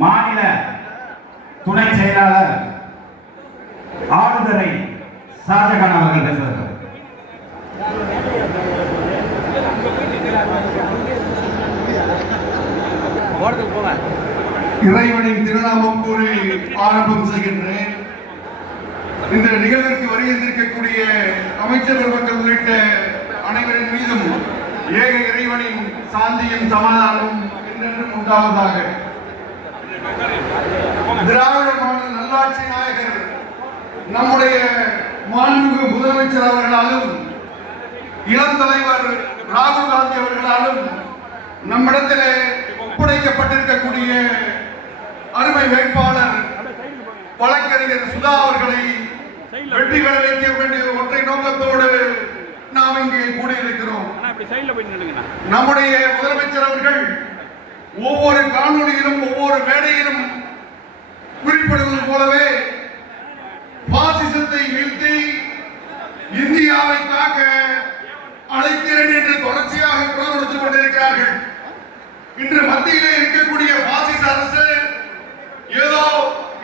மாநில துணை செயலாளர் ஆடுதுறை ஷாஜகான் அவர்கள் பேசுவார்கள். இறைவனின் திருநாமம் கூறி ஆரம்பம் செய்கின்றேன். இந்த நிகழ்விற்கு வருகின்றிருக்கக்கூடிய அமைச்சர் பெருமக்கள் உள்ளிட்ட அனைவரின் மீதும் ஏக இறைவனின் சாந்தியும் சமாதானமும் என்றென்றும் உண்டாவதாக. திராவிட மாடல் நல்லாட்சி நாயகர் நம்முடைய மாண்புமிகு முதலமைச்சர் அவர்களாலும் இளம் தலைவர் ராகுல் காந்தி அவர்களாலும் நம்மிடத்திலே ஒப்படைக்கப்பட்டிருக்கக்கூடிய அருமை வேட்பாளர் வழக்கறிஞர் சுதா அவர்களை வெற்றி பெற வைக்க வேண்டிய ஒற்றை நோக்கத்தோடு நாம் இங்கே கூடியிருக்கிறோம். நம்முடைய முதலமைச்சர் அவர்கள் ஒவ்வொரு காணொலியிலும் ஒவ்வொரு மேடையிலும் குறிப்பிடுவது போலவே பாசிசத்தை வீழ்த்தி இந்தியாவை காக்க அழைக்கிறேன் என்று தொடர்ச்சியாக குரல் கொடுத்துக் கொண்டிருக்கிறார்கள். இன்று மத்தியிலே இருக்கக்கூடிய பாசிச அரசு ஏதோ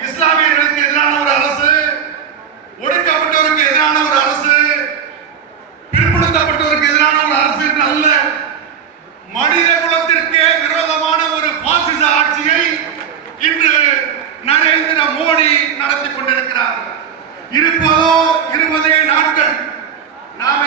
இஸ்லாமியர்களுக்கு எதிரான ஒரு அரசு, ஒடுக்கப்பட்டவருக்கு எதிரான ஒரு அரசு, பிற்படுத்தப்பட்டவருக்கு எதிரான ஒரு அரசு அல்ல, மனித குலத்திற்கே விரோதமான ஒரு பாசிச ஆட்சியை இன்று நரேந்திர மோடி நடத்தி கொண்டிருக்கிறார். இருப்பதோ 20 நாட்கள். நாம்